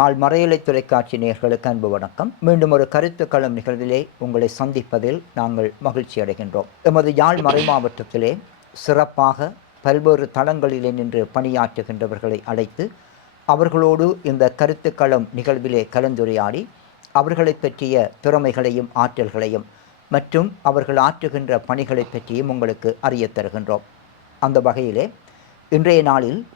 யாழ் மறையலை தொலைக்காட்சி நேர்களுக்கு அன்பு வணக்கம். மீண்டும் ஒரு கருத்து களம் நிகழ்விலே உங்களை சந்திப்பதில் நாங்கள் மகிழ்ச்சி அடைகின்றோம். எமது யாழ் மறை மாவட்டத்திலே சிறப்பாக பல்வேறு தளங்களிலே நின்று பணியாற்றுகின்றவர்களை அழைத்து அவர்களோடு இந்த கருத்து களம் நிகழ்விலே கலந்துரையாடி அவர்களை பற்றிய திறமைகளையும் ஆற்றல்களையும் மற்றும் அவர்கள் ஆற்றுகின்ற பணிகளை பற்றியும் உங்களுக்கு அறியத் தருகின்றோம். அந்த வகையிலே இன்றைய நாளில்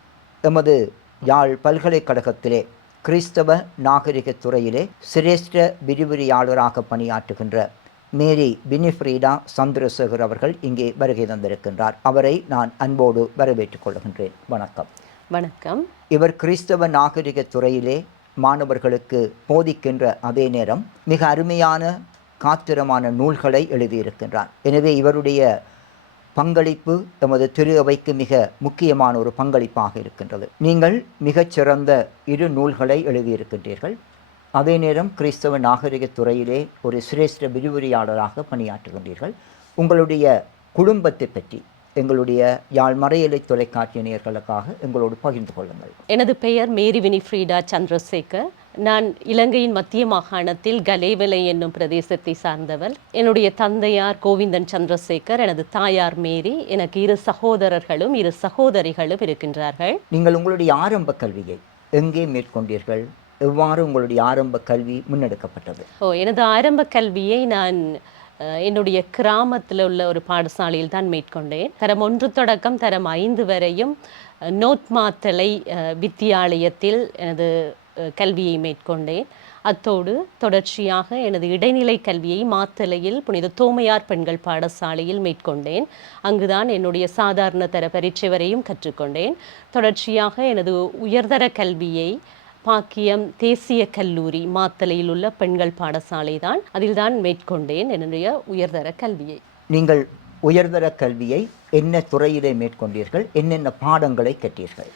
எமது யாழ் பல்கலைக்கழகத்திலே கிறிஸ்தவ நாகரிகத் துறையிலே சிரேஷ்ட விரிவுரையாளராக பணியாற்றுகின்ற மேரி வினிஃப்ரீடா சந்திரசேகர் அவர்கள் இங்கே வருகை தந்திருக்கின்றார். அவரை நான் அன்போடு வரவேற்றுக் கொள்கின்றேன். வணக்கம். வணக்கம். இவர் கிறிஸ்தவ நாகரிகத் துறையிலே மாணவர்களுக்கு போதிக்கின்ற அதே நேரம் மிக அருமையான காத்திரமான நூல்களை எழுதியிருக்கின்றார். எனவே இவருடைய பங்களிப்பு எமது திரு அவைக்கு மிக முக்கியமான ஒரு பங்களிப்பாக இருக்கின்றது. நீங்கள் மிகச்சிறந்த இரு நூல்களை எழுதியிருக்கின்றீர்கள். அதே நேரம் கிறிஸ்தவ நாகரிக துறையிலே ஒரு சிரேஷ்ட விரிவுரையாளராக பணியாற்றுகின்றீர்கள். உங்களுடைய குடும்பத்தை பற்றி எங்களுடைய யாழ் மறையலை தொலைக்காட்சி நேயர்களுக்காக எங்களோடு பகிர்ந்து கொள்ளுங்கள். எனது பெயர் மேரி வினிஃப்ரீடா சந்திரசேகர். நான் இலங்கையின் மத்திய மாகாணத்தில் கலேவலை என்னும் பிரதேசத்தை சார்ந்தவர் என்னுடைய தந்தையார் கோவிந்தன் சந்திரசேகர் எனது தாயார் மேரி எனக்கு இரு சகோதரர்களும் இரு சகோதரிகளும் இருக்கின்றார்கள். நீங்கள் உங்களுடைய ஆரம்ப கல்வியை எங்கே மேற்கொண்டீர்கள்? எவ்வாறு உங்களுடைய ஆரம்ப கல்வி முன்னெடுக்கப்பட்டது? ஓ எனது ஆரம்ப கல்வியை நான் என்னுடைய கிராமத்தில் உள்ள ஒரு பாடசாலையில் தான் மேற்கொண்டேன். தரம் ஒன்று தொடக்கம் தரம் ஐந்து வரையும் அஹ், மாத்தலை வித்தியாலயத்தில் எனது கல்வியை மேற்கொண்டேன். அத்தோடு தொடர்ச்சியாக எனது இடைநிலை கல்வியை மாத்தலையில் புனித தோமையார் பெண்கள் பாடசாலையில் மேற்கொண்டேன். அங்குதான் என்னுடைய சாதாரண தர பரீட்சை வரையும் கற்றுக்கொண்டேன். தொடர்ச்சியாக எனது உயர்தர கல்வியை பாக்கியம் தேசிய கல்லூரி மாத்தலையில் உள்ள பெண்கள் பாடசாலை தான் அதில் தான் மேற்கொண்டேன் என்னுடைய உயர்தர கல்வியை. நீங்கள் உயர்தர கல்வியை என்ன துறையிலே மேற்கொண்டீர்கள்? என்னென்ன பாடங்களை கற்றீர்கள்?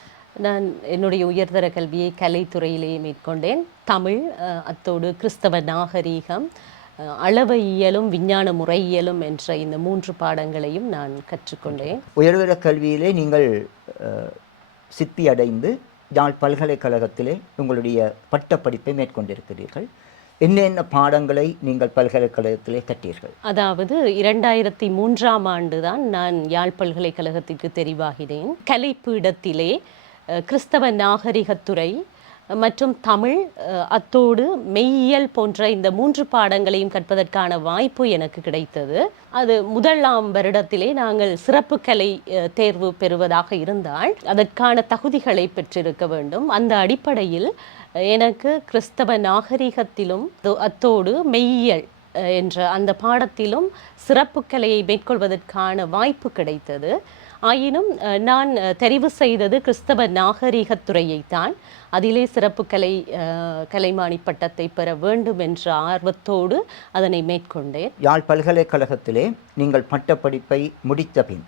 நான் என்னுடைய உயர்தர கல்வியை கலைத்துறையிலேயே மேற்கொண்டேன். தமிழ் அத்தோடு கிறிஸ்தவ நாகரீகம் அளவையியலும் விஞ்ஞான முறையியலும் என்ற இந்த மூன்று பாடங்களையும் நான் கற்றுக்கொண்டேன். உயர்தர கல்வியிலே நீங்கள் சித்தி அடைந்து யாழ் பல்கலைக்கழகத்திலே உங்களுடைய பட்டப்படிப்பை மேற்கொண்டிருக்கிறீர்கள். என்னென்ன பாடங்களை நீங்கள் பல்கலைக்கழகத்திலே கற்றீர்கள்? அதாவது இரண்டாயிரத்தி மூன்றாம் ஆண்டு தான் நான் யாழ் பல்கலைக்கழகத்திற்கு தெரிவாகினேன் கலைப்பீடத்திலே அஹ், கிறிஸ்தவ நாகரிகத்துறை மற்றும் தமிழ் அத்தோடு மெய்யியல் போன்ற இந்த மூன்று பாடங்களையும் கற்பதற்கான வாய்ப்பு எனக்கு கிடைத்தது. அது முதலாம் வருடத்திலே நாங்கள் சிறப்பு கலை தேர்வு பெறுவதாக இருந்தால் அதற்கான தகுதிகளை பெற்றிருக்க வேண்டும். அந்த அடிப்படையில் எனக்கு கிறிஸ்தவ நாகரிகத்திலும் அத்தோடு மெய்யியல் என்ற அந்த பாடத்திலும் சிறப்பு கலையை மேற்கொள்வதற்கான வாய்ப்பு கிடைத்தது. ஆயினும் நான் தெரிவு செய்தது கிறிஸ்தவ நாகரிகத்துறையைத்தான். அதிலே சிறப்பு கலை கலைமானி பட்டத்தை பெற வேண்டும் என்ற ஆர்வத்தோடு அதனை மேற்கொண்டேன். யாழ் பல்கலைக்கழகத்திலே நீங்கள் பட்டப்படிப்பை முடித்த பின்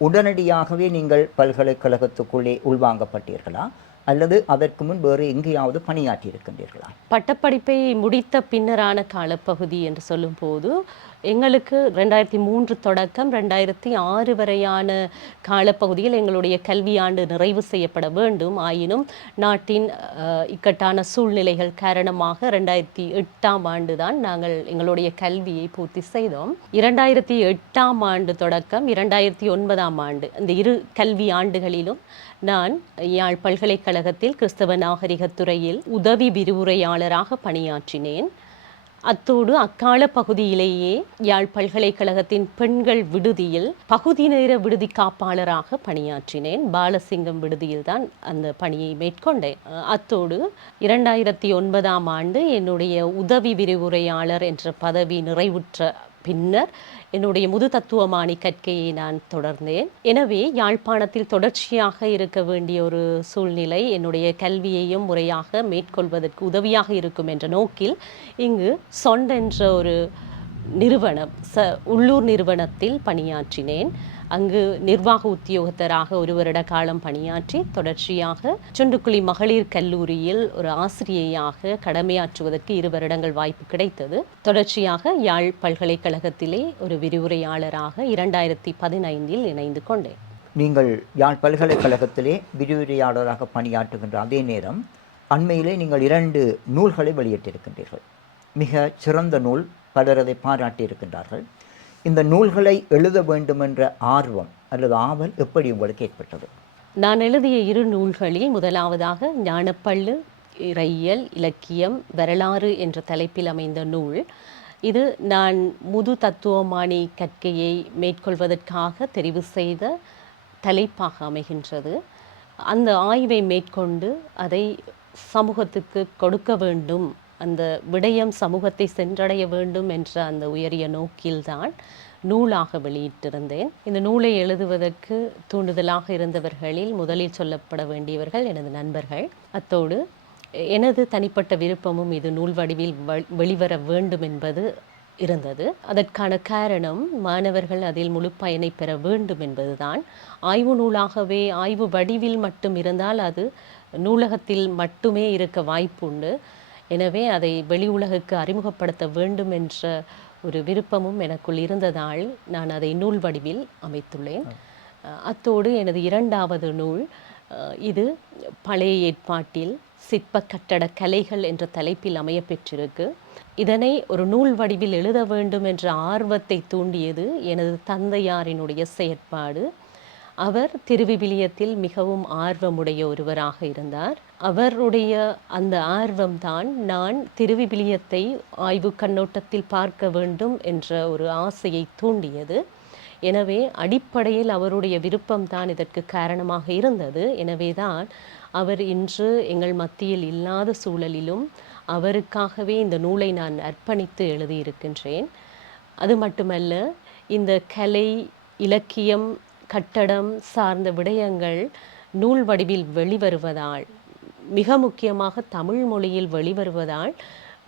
உடனடியாகவே நீங்கள் பல்கலைக்கழகத்துக்குள்ளே உள்வாங்கப்பட்டீர்களா? அல்லது அதற்கு முன் வேறு எங்கேயாவது பணியாற்றி இருக்கின்றீர்களா பட்டப்படிப்பை முடித்த பின்னரான காலப்பகுதி என்று சொல்லும்போது எங்களுக்கு ரெண்டாயிரத்தி மூன்று தொடக்கம் ரெண்டாயிரத்தி ஆறு வரையான காலப்பகுதியில் எங்களுடைய கல்வியாண்டு நிறைவு செய்யப்பட வேண்டும். ஆயினும் நாட்டின் இக்கட்டான சூழ்நிலைகள் காரணமாக ரெண்டாயிரத்தி எட்டாம் ஆண்டு தான் நாங்கள் எங்களுடைய கல்வியை பூர்த்தி செய்தோம். இரண்டாயிரத்தி எட்டாம் ஆண்டு தொடக்கம் இரண்டாயிரத்தி ஒன்பதாம் ஆண்டு இந்த இரு கல்வி ஆண்டுகளிலும் நான் யாழ் பல்கலைக்கழகத்தில் கிறிஸ்தவ நாகரிகத் துறையில் உதவி விரிவுரையாளராக பணியாற்றினேன். அத்தோடு அக்கால பகுதியிலேயே யாழ் பல்கலைக்கழகத்தின் பெண்கள் விடுதியில் பகுதி நேர விடுதி காப்பாளராக பணியாற்றினேன். பாலசிங்கம் விடுதியில் தான் அந்த பணியை மேற்கொண்டேன். அத்தோடு இரண்டாயிரத்தி ஒன்பதாம் ஆண்டு என்னுடைய உதவி விரிவுரையாளர் என்ற பதவி நிறைவுற்ற பின்னர் என்னுடைய முது தத்துவமானி கற்கையை நான் தொடர்ந்தேன். எனவே யாழ்ப்பாணத்தில் தொடர்ச்சியாக இருக்க வேண்டிய ஒரு சூழ்நிலை என்னுடைய கல்வியையும் முறையாக மேற்கொள்வதற்கு உதவியாக இருக்கும் என்ற நோக்கில் இங்கு சொண்ட் என்ற ஒரு நிறுவனம் ச உள்ளூர் நிறுவனத்தில் பணியாற்றினேன். அங்கு நிர்வாக உத்தியோகத்தராக ஒரு வருட காலம் பணியாற்றி தொடர்ச்சியாக சுண்டுக்குழி மகளிர் கல்லூரியில் ஒரு ஆசிரியையாக கடமையாற்றுவதற்கு இரு வருடங்கள் வாய்ப்பு கிடைத்தது. தொடர்ச்சியாக யாழ் பல்கலைக்கழகத்திலே ஒரு விரிவுரையாளராக இரண்டாயிரத்தி பதினைந்தில் இணைந்து கொண்டேன். நீங்கள் யாழ் பல்கலைக்கழகத்திலே விரிவுரையாளராக பணியாற்றுகின்ற அதே நேரம் அண்மையிலே நீங்கள் இரண்டு நூல்களை வெளியிட்டிருக்கின்றீர்கள். மிக சிறந்த நூல் பலர் அதை பாராட்டியிருக்கின்றார்கள். இந்த நூல்களை எழுத வேண்டுமென்ற ஆர்வம் அல்லது ஆவல் எப்படி உங்களுக்கு ஏற்பட்டது? நான் எழுதிய இரு நூல்களில் முதலாவதாக ஞானப்பள்ளு இறையியல் இலக்கியம் வரலாறு என்ற தலைப்பில் அமைந்த நூல். இது நான் முது தத்துவமானி கற்கையை மேற்கொள்வதற்காக தெரிவு செய்த தலைப்பாக அமைகின்றது. அந்த ஆய்வை மேற்கொண்டு அதை சமூகத்துக்கு கொடுக்க வேண்டும் அந்த விடயம் சமூகத்தை சென்றடைய வேண்டும் என்ற அந்த உயரிய நோக்கில்தான் நூலாக வெளியிட்டிருந்தேன். இந்த நூலை எழுதுவதற்கு தூண்டுதலாக இருந்தவர்களில் முதலில் சொல்லப்பட வேண்டியவர்கள் எனது நண்பர்கள். அத்தோடு எனது தனிப்பட்ட விருப்பமும் இது நூல் வடிவில் வ- வெளிவர வேண்டும் என்பது இருந்தது. அதற்கான காரணம் மாணவர்கள் அதில் முழு பயனை பெற வேண்டும் என்பதுதான். ஆய்வு நூலாகவே ஆய்வு வடிவில் மட்டும் இருந்தால் அது நூலகத்தில் மட்டுமே இருக்க வாய்ப்புண்டு. எனவே அதை வெளி உலகுக்கு அறிமுகப்படுத்த வேண்டும் என்ற ஒரு விருப்பமும் எனக்குள் இருந்ததால் நான் அதை நூல் வடிவில் அமைத்துள்ளேன். அத்தோடு எனது இரண்டாவது நூல் இது பழைய ஏற்பாட்டில் சிற்ப கட்டட கலைகள் என்ற தலைப்பில் அமைய பெற்றிருக்கு இதனை ஒரு நூல் வடிவில் எழுத வேண்டும் என்ற ஆர்வத்தை தூண்டியது எனது தந்தையாரினுடைய செயற்பாடு. அவர் திருவிவிலியத்தில் மிகவும் ஆர்வமுடைய ஒருவராக இருந்தார். அவருடைய அந்த ஆர்வம்தான் நான் திருவிவிலியத்தை ஆய்வு கண்ணோட்டத்தில் பார்க்க வேண்டும் என்ற ஒரு ஆசையை தூண்டியது. எனவே அடிப்படையில் அவருடைய விருப்பம்தான் இதற்கு காரணமாக இருந்தது. எனவேதான் அவர் இன்று எங்கள் மத்தியில் இல்லாத சூழலிலும் அவருக்காகவே இந்த நூலை நான் அர்ப்பணித்து எழுதியிருக்கின்றேன். அது மட்டுமல்ல இந்த கலை இலக்கியம் கட்டடம் சார்ந்த விடயங்கள் நூல் வடிவில் வெளிவருவதால் மிக முக்கியமாக தமிழ் மொழியில் வெளிவருவதால்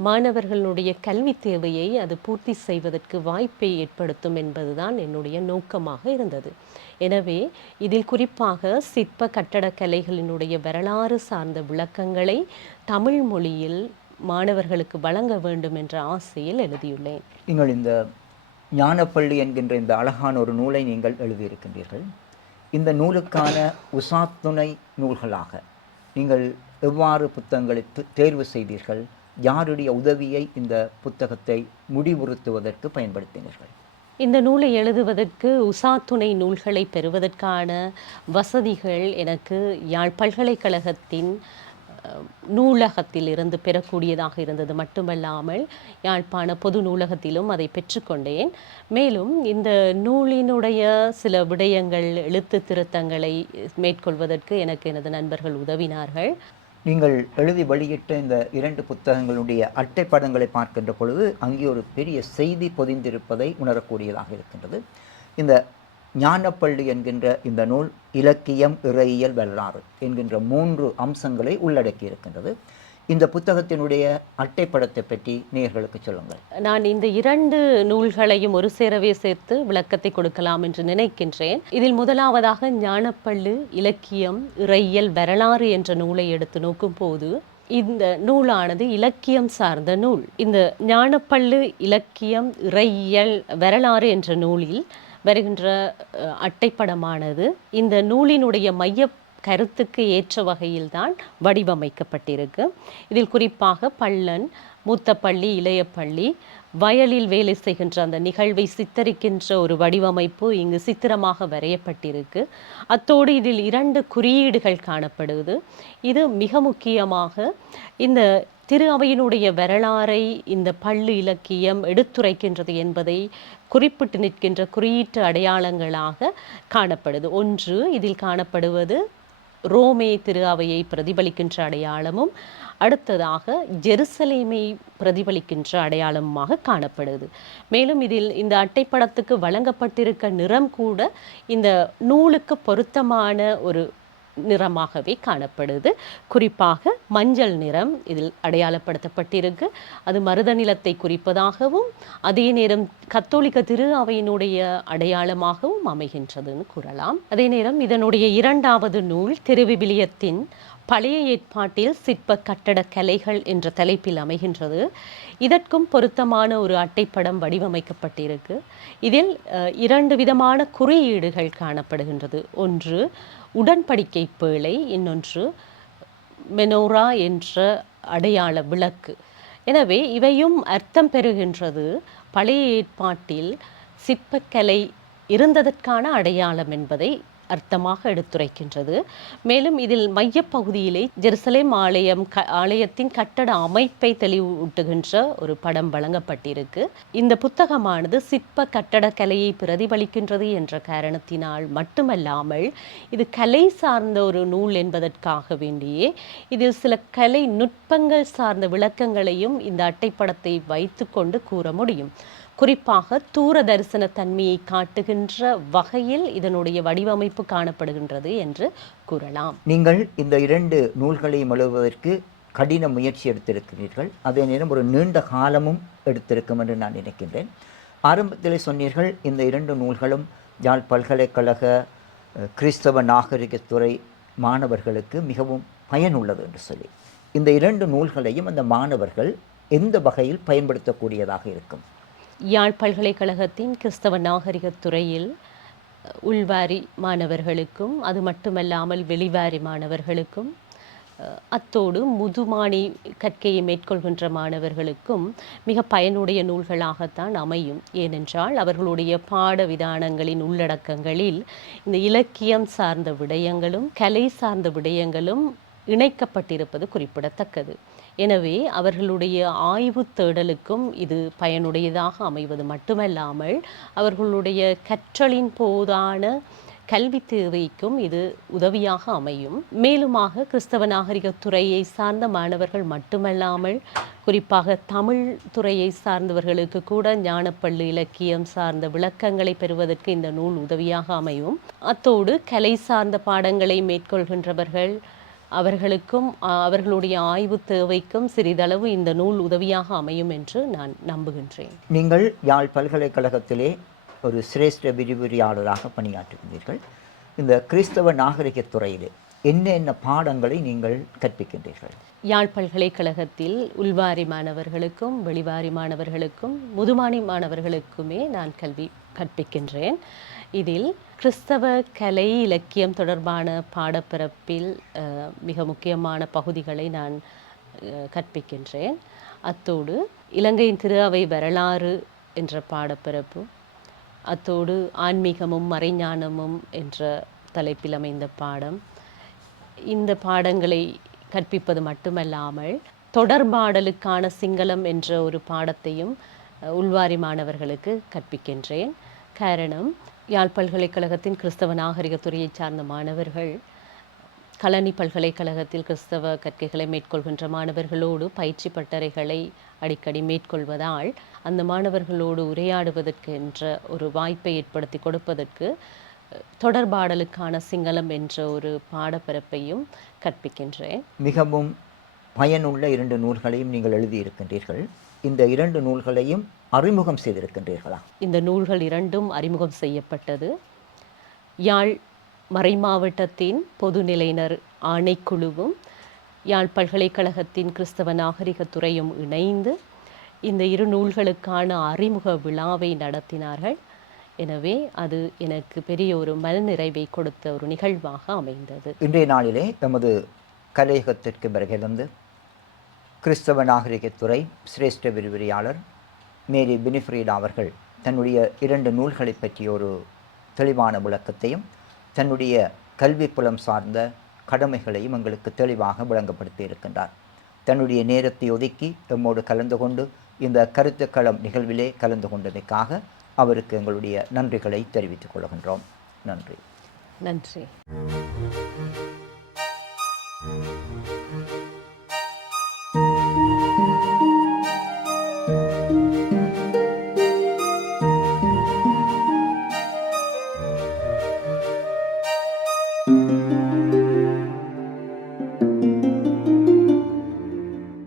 மாணவர்களுடைய கல்வி தேவையை அது பூர்த்தி செய்வதற்கு வாய்ப்பை ஏற்படுத்தும் என்பதுதான் என்னுடைய நோக்கமாக இருந்தது. எனவே இதில் குறிப்பாக சிற்ப கட்டடக்கலைகளினுடைய வரலாறு சார்ந்த விளக்கங்களை தமிழ் மொழியில் மாணவர்களுக்கு வழங்க வேண்டும் என்ற ஆசையில் எழுதியுள்ளேன். நீங்கள் இந்த ஞானப்பள்ளி என்கின்ற இந்த அழகான ஒரு நூலை நீங்கள் எழுதியிருக்கின்றீர்கள். இந்த நூலுக்கான உசாத்துணை நூல்களாக நீங்கள் எவ்வாறு புத்தகங்களை தேர்வு செய்தீர்கள்? யாருடைய உதவியை இந்த புத்தகத்தை முடிவுறுத்துவதற்கு பயன்படுத்தினீர்கள்? இந்த நூலை எழுதுவதற்கு உசாத்துணை நூல்களை பெறுவதற்கான வசதிகள் எனக்கு யாழ் பல்கலைக்கழகத்தின் நூலகத்தில் இருந்து பெறக்கூடியதாக இருந்தது மட்டுமல்லாமல் யாழ்ப்பாண பொது நூலகத்திலும் அதை பெற்றுக்கொண்டேன். மேலும் இந்த நூலினுடைய சில விடயங்கள் எழுத்து திருத்தங்களை மேற்கொள்வதற்கு எனக்கு எனது நண்பர்கள் உதவினார்கள். நீங்கள் எழுதி வெளியிட்ட இந்த இரண்டு புத்தகங்களுடைய அட்டைப்படங்களை பார்க்கின்ற பொழுது அங்கே ஒரு பெரிய செய்தி பொதிந்திருப்பதை உணரக்கூடியதாக இருக்கின்றது. இந்த ஞானப்பள்ளி என்கின்ற இந்த நூல் இலக்கியம் இறையியல் வரலாறு என்கின்ற மூன்று அம்சங்களை உள்ளடக்கி இருக்கின்றது இந்த புத்தகத்தினுடைய அட்டைப்படத்தை பற்றி நேர்களுக்கு சொல்லுங்கள். நான் இந்த இரண்டு நூல்களையும் ஒரு சேரவே சேர்த்து விளக்கத்தை கொடுக்கலாம் என்று நினைக்கின்றேன். இதில் முதலாவதாக ஞானப்பள்ளு இலக்கியம் இறையியல் வரலாறு என்ற நூலை எடுத்து நோக்கும் போது இந்த நூலானது இலக்கியம் சார்ந்த நூல். இந்த ஞானப்பள்ளு இலக்கியம் இறையியல் வரலாறு என்ற நூலில் வருகின்ற அட்டைப்படமானது இந்த நூலினுடைய மைய கருத்துக்கு ஏற்ற வகையில்தான் வடிவமைக்கப்பட்டிருக்கு. இதில் குறிப்பாக பள்ளன் மூத்த பள்ளி இளைய பள்ளி வயலில் வேலை செய்கின்ற அந்த நிகழ்வை சித்தரிக்கின்ற ஒரு வடிவமைப்பு இங்கு சித்திரமாக வரையப்பட்டிருக்கு. அத்தோடு இதில் இரண்டு குறியீடுகள் காணப்படுது இது மிக முக்கியமாக இந்த திரு அவையினுடைய வரலாறை இந்த பள்ளு இலக்கியம் எடுத்துரைக்கின்றது என்பதை குறிப்பிட்டு நிற்கின்ற குறியீட்டு அடையாளங்களாக காணப்படுது. ஒன்று இதில் காணப்படுவது ரோமே திரு அவையை பிரதிபலிக்கின்ற அடையாளமும் அடுத்ததாக ஜெருசலேமை பிரதிபலிக்கின்ற அடையாளமாக காணப்படுது. மேலும் இதில் இந்த அட்டைப்படத்துக்கு வழங்கப்பட்டிருக்க நிறம் கூட இந்த நூலுக்கு பொருத்தமான ஒரு நிறமாகவே காணப்படுது. குறிப்பாக மஞ்சள் நிறம் இதில் அடையாளப்படுத்தப்பட்டிருக்கு. அது மருத நிலத்தை குறிப்பதாகவும் அதே நேரம் கத்தோலிக்க திரு அவையினுடைய அடையாளமாகவும் அமைகின்றதுன்னு கூறலாம். அதே நேரம் இதனுடைய இரண்டாவது நூல் திருவிபிலியத்தின் பழைய ஏற்பாட்டில் சிற்ப கட்டட கலைகள் என்ற தலைப்பில் அமைகின்றது. இதற்கும் பொருத்தமான ஒரு அட்டைப்படம் வடிவமைக்கப்பட்டிருக்கு. இதில் இரண்டு விதமான குறியீடுகள் காணப்படுகின்றது. ஒன்று உடன்படிக்கை பேழை இன்னொன்று மெனோரா என்ற அடையாள விளக்கு. எனவே இவையும் அர்த்தம் பெறுகின்றது. பழைய ஏற்பாட்டில் சிற்பக்கலை இருந்ததற்கான அடையாளம் என்பதை அர்த்தமாக எடுத்துரைக்கின்றது. மேலும் இதில் மையப்பகுதியிலே ஜெருசலேம் ஆலயம் க ஆலயத்தின் கட்டட அமைப்பை தெளிவூட்டுகின்ற ஒரு படம் வழங்கப்பட்டிருக்கு. இந்த புத்தகமானது சிற்ப கட்டடக்கலையை பிரதிபலிக்கின்றது என்ற காரணத்தினால் மட்டுமல்லாமல் இது கலை சார்ந்த ஒரு நூல் என்பதற்காக வேண்டியே இதில் சில கலை நுட்பங்கள் சார்ந்த விளக்கங்களையும் இந்த அட்டைப்படத்தை வைத்துக்கொண்டு கூற முடியும். குறிப்பாக தூர தரிசன தன்மையை காட்டுகின்ற வகையில் இதனுடைய வடிவமைப்பு காணப்படுகின்றது என்று கூறலாம். நீங்கள் இந்த இரண்டு நூல்களையும் எழுவதற்கு கடின முயற்சி எடுத்திருக்கிறீர்கள். அதே நேரம் ஒரு நீண்ட காலமும் எடுத்திருக்கும் என்று நான் நினைக்கின்றேன். ஆரம்பத்தில் சொன்னீர்கள் இந்த இரண்டு நூல்களும் யாழ் பல்கலைக்கழக கிறிஸ்தவ நாகரிகத்துறை மாணவர்களுக்கு மிகவும் பயனுள்ளது என்று சொல்லி. இந்த இரண்டு நூல்களையும் அந்த மாணவர்கள் எந்த வகையில் பயன்படுத்தக்கூடியதாக இருக்கும்? யாழ் பல்கலைக்கழகத்தின் கிறிஸ்தவ நாகரிகத் துறையில் உள்வாரி மாணவர்களுக்கும் அது மட்டுமல்லாமல் வெளிவாரி மாணவர்களுக்கும் அத்தோடு முதுமானி கற்கையை மேற்கொள்கின்ற மாணவர்களுக்கும் மிக பயனுடைய நூல்களாகத்தான் அமையும். ஏனென்றால் அவர்களுடைய பாட விதானங்களின் உள்ளடக்கங்களில் இந்த இலக்கியம் சார்ந்த விடயங்களும் கலை சார்ந்த விடயங்களும் இணைக்கப்பட்டிருப்பது குறிப்பிடத்தக்கது. எனவே அவர்களுடைய ஆய்வு தேடலுக்கும் இது பயனுடையதாக அமைவது மட்டுமல்லாமல் அவர்களுடைய கற்றலின் போதான கல்வி தேவைக்கும் இது உதவியாக அமையும். மேலுமாக கிறிஸ்தவ நாகரிக துறையை சார்ந்த மாணவர்கள் மட்டுமல்லாமல் குறிப்பாக தமிழ் துறையை சார்ந்தவர்களுக்கு கூட ஞானப்பள்ளி இலக்கியம் சார்ந்த விளக்கங்களை பெறுவதற்கு இந்த நூல் உதவியாக அமையும். அத்தோடு கலை சார்ந்த பாடங்களை மேற்கொள்கின்றவர்கள் அவர்களுக்கும் அவர்களுடைய ஆய்வு தேவைக்கும் சிறிதளவு இந்த நூல் உதவியாக அமையும் என்று நான் நம்புகின்றேன். நீங்கள் யாழ் பல்கலைக்கழகத்திலே ஒரு சிரேஷ்ட விரிவுரையாளராக பணியாற்றுகிறீர்கள். இந்த கிறிஸ்தவ நாகரிகத் துறையிலே என்ன என்ன பாடங்களை நீங்கள் கற்பிக்கின்றீர்கள்? யாழ் பல்கலைக்கழகத்தில் உள்வாரி மாணவர்களுக்கும் வெளிவாரி மாணவர்களுக்கும் முதுமானி மாணவர்களுக்குமே நான் கல்வி கற்பிக்கின்றேன். இதில் கிறிஸ்தவ கலை இலக்கியம் தொடர்பான பாடப்பிறப்பில் மிக முக்கியமான பகுதிகளை நான் கற்பிக்கின்றேன். அத்தோடு இலங்கையின் திரு அவை வரலாறு என்ற பாடப்பிறப்பு அத்தோடு ஆன்மீகமும் மறைஞானமும் என்ற தலைப்பில் அமைந்த பாடம். இந்த பாடங்களை கற்பிப்பது மட்டுமல்லாமல் தொடர்பாடலுக்கான சிங்களம் என்ற ஒரு பாடத்தையும் உள்வாரி மாணவர்களுக்கு கற்பிக்கின்றேன். காரணம் யாழ் பல்கலைக்கழகத்தின் கிறிஸ்தவ நாகரிக துறையை சார்ந்த மாணவர்கள் கலனி பல்கலைக்கழகத்தில் கிறிஸ்தவ கற்கைகளை மேற்கொள்கின்ற மாணவர்களோடு பயிற்சி பட்டறைகளை அடிக்கடி மேற்கொள்வதால் அந்த மாணவர்களோடு உரையாடுவதற்கு என்ற ஒரு வாய்ப்பை ஏற்படுத்தி கொடுப்பதற்கு தொடர்பாடலுக்கான சிங்களம் என்ற ஒரு பாடப்பரப்பையும் கற்பிக்கின்றேன். மிகவும் பயனுள்ள இரண்டு நூல்களையும் நீங்கள் எழுதியிருக்கின்றீர்கள். இந்த இரண்டு நூல்களையும் அறிமுகம் செய்திருக்கின்றீர்களா? இந்த நூல்கள் இரண்டும் அறிமுகம் செய்யப்பட்டது. யாழ் மறைமாவட்டத்தின் பொதுநிலையினர் ஆணைக்குழுவும் யாழ் பல்கலைக்கழகத்தின் கிறிஸ்தவ நாகரிகத் துறையும் இணைந்து இந்த இரு நூல்களுக்கான அறிமுக விழாவை நடத்தினார்கள். எனவே அது எனக்கு பெரிய ஒரு மனநிறைவை கொடுத்த ஒரு நிகழ்வாக அமைந்தது. இன்றைய நாளிலே எமது கலையகத்திற்கு பிறகிருந்து கிறிஸ்தவ நாகரிகத்துறை சிரேஷ்ட விரிவுரையாளர் மேரி பினிஃப்ரீடா அவர்கள் தன்னுடைய இரண்டு நூல்களை பற்றிய ஒரு தெளிவான விளக்கத்தையும் தன்னுடைய கல்வி புலம் சார்ந்த கடமைகளையும் எங்களுக்கு தெளிவாக விளங்கப்படுத்தி இருக்கின்றார். தன்னுடைய நேரத்தை ஒதுக்கி எம்மோடு கலந்து கொண்டு இந்த கருத்துக்களம் நிகழ்விலே கலந்து கொண்டதற்காக அவருக்கு எங்களுடைய நன்றிகளை தெரிவித்துக் கொள்கின்றோம். நன்றி. நன்றி.